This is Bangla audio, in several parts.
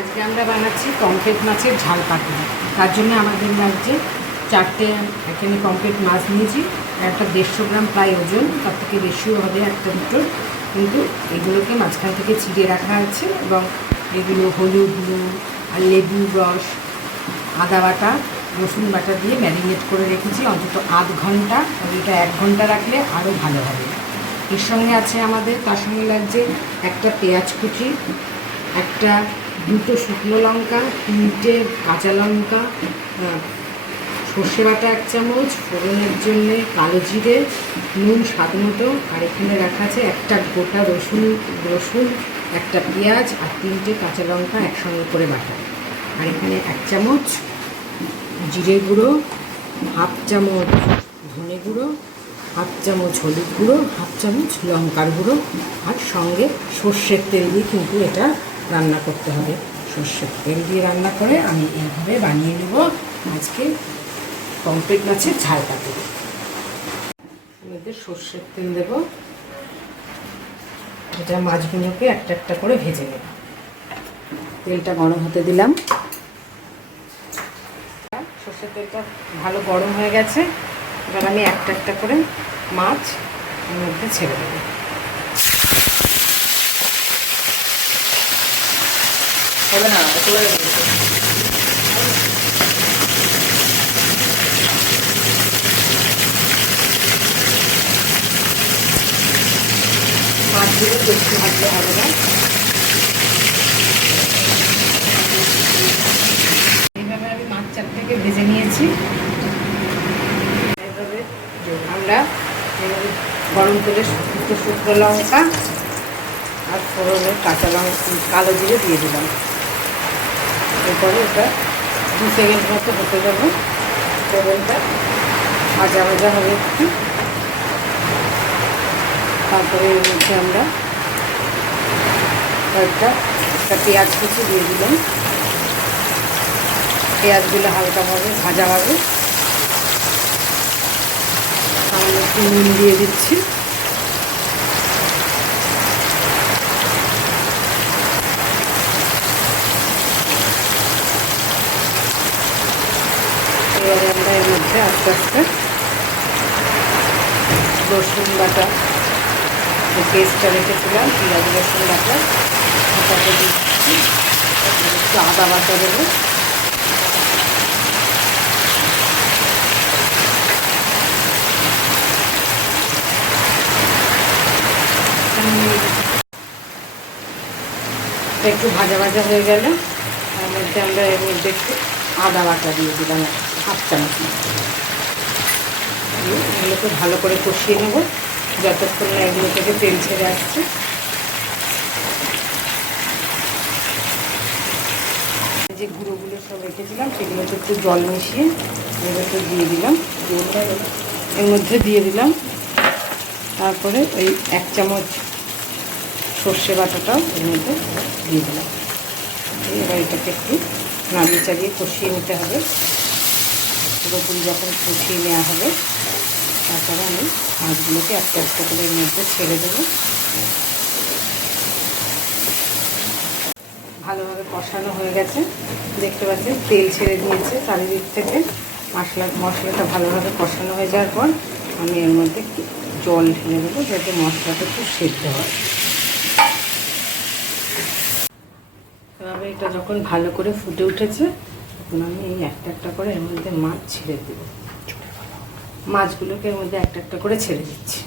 আজকে আমরা বানাচ্ছি পমফ্রেট মাছের ঝাল পাতুরি। তার জন্য আমাদের লাগছে 4টে এখানে পমফ্রেট মাছ নিয়েছি, একটা 150 গ্রাম প্রায় ওজন, তার থেকে বেশিও হবে একটা দুটো, কিন্তু এগুলোকে মাঝখান থেকে ছিঁড়ে রাখা আছে এবং এগুলো হলুদ, নুন আর লেবুর রস, আদা বাটা, রসুন বাটা দিয়ে ম্যারিনেট করে রেখেছি অন্তত আধ ঘন্টা। এটা 1 ঘন্টা রাখলে আরও ভালো হবে। এর সঙ্গে আছে আমাদের, তার সঙ্গে লাগছে একটা পেঁয়াজ কুচি, একটা দুটো শুকনো লঙ্কা, 3টে কাঁচা লঙ্কা, সর্ষে বাটা 1 চামচ, ফোড়নের জন্যে কালো জিরে, নুন স্বাদ মতো, আর এখানে রাখা আছে একটা গোটা রসুন, একটা পেঁয়াজ আর 3টে কাঁচা লঙ্কা একসঙ্গে করে বাটা। আর এখানে 1 চামচ জিরে গুঁড়ো, 1/2 চামচ ধনে গুঁড়ো, 1/2 চামচ হলুদ গুঁড়ো, 1/2 চামচ লঙ্কার গুঁড়ো, আর সঙ্গে সর্ষের তেল দিয়ে কিন্তু এটা রান্না করতে হবে। সর্ষের তেল দিয়ে রান্না করে আমি এইভাবে বানিয়ে নেব আজকে পমফ্রেট মাছের ঝাল পাতুরি। মধ্যে সর্ষের তেল দেব, এটা মাছগুলোকে একটা একটা করে ভেজে নেব। তেলটা গরম হতে দিলাম, সর্ষের তেলটা ভালো গরম হয়ে গেছে। এবার আমি একটা একটা করে মাছ এর মধ্যে ছেড়ে দেবো। হবে না, মাছগুলো বেশি ভাজলে হবে না। এইভাবে আমি মাছ 4টাকে ভেজে নিয়েছি। এইভাবে আমরা গরম তেলে দুটো শুকনো লঙ্কা আর ফোড়নের কাঁচা লঙ্কা, কালো জিরে দিয়ে দিলাম। এরপরে এটা 2 সেকেন্ড মতো হতে দেবো। ফোড়নটা ভাজা ভাজা হবে একটু। তারপরে এর মধ্যে আমরা একটা পেঁয়াজ কুচি দিয়ে দিলাম। পেঁয়াজগুলো হালকাভাবে ভাজা হবে। সামান্য একটু নুন দিয়ে দিচ্ছি। এবারে আমরা এর মধ্যে আস্তে আস্তে রসুন বাটা, যে পেস্টটা রেখেছিলাম পেঁয়াজ রসুন বাটা, ওটাকে দিচ্ছি। একটু আদা বাটা দেবো, একটু ভাজা ভাজা হয়ে গেলে তার মধ্যে আমরা এর মধ্যে একটু আদা বাটা দিয়ে দিলাম 1/2 চামচ। এগুলোকে ভালো করে কষিয়ে নেব যতক্ষণ না এগুলো থেকে তেল ছেড়ে আসছে। যে গুঁড়োগুলো সব রেখেছিলাম সেগুলোকে একটু জল মিশিয়ে এগুলোকে দিয়ে দিলাম, এর মধ্যে দিয়ে দিলাম। তারপরে ওই 1 চামচ সর্ষে বাটাটাও এর মধ্যে দিয়ে দিলাম। এবার এটাকে একটু নাড়িয়ে চাড়িয়ে কষিয়ে নিতে হবে। পুরোপুরি যখন কষিয়ে নেওয়া হবে তারপরে আমি মাছগুলোকে একটা একটা করে এর মধ্যে ছেড়ে দেবো। ভালোভাবে কষানো হয়ে গেছে, দেখতে পাচ্ছেন তেল ছেড়ে দিয়েছে চারিদিক থেকে। মশলাটা ভালোভাবে কষানো হয়ে যাওয়ার পর আমি এর মধ্যে একটু জল ঢেলে দেবো যাতে মশলাটা একটু সেদ্ধ হয়। এভাবে এটা যখন ভালো করে ফুটে উঠেছে তখন আমি এই একটা একটা করে এর মধ্যে মাছ ছেড়ে দেব। মাছগুলোকে এর মধ্যে একটা একটা করে ছেড়ে দিচ্ছি।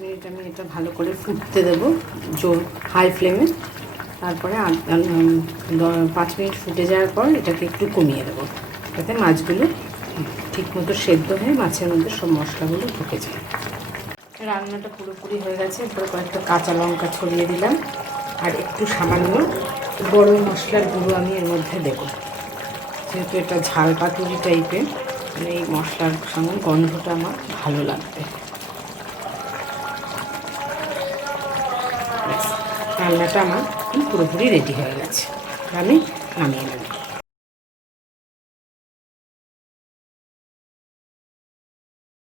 মিনিট আমি এটা ভালো করে ফুটতে দেবো হাই ফ্লেমে। তারপরে 5 মিনিট ফুটে যাওয়ার পর এটাকে একটু কমিয়ে দেবো যাতে মাছগুলো ঠিকমতো সেদ্ধ হয়ে মাছের মধ্যে সব মশলাগুলো ঢুকে যায়। রান্নাটা পুরোপুরি হয়ে গেছে। এরপরে কয়েকটা কাঁচা লঙ্কা ছড়িয়ে দিলাম আর একটু সামান্য গরম মশলার গুঁড়ো আমি এর মধ্যে দেবো, যেহেতু এটা ঝাল পাতুরি টাইপের, মানে এই মশলার সঙ্গে গন্ধটা আমার ভালো লাগবে। রান্নাটা আমার পুরোপুরি রেডি হয়ে গেছে, আমি নামিয়ে নেব।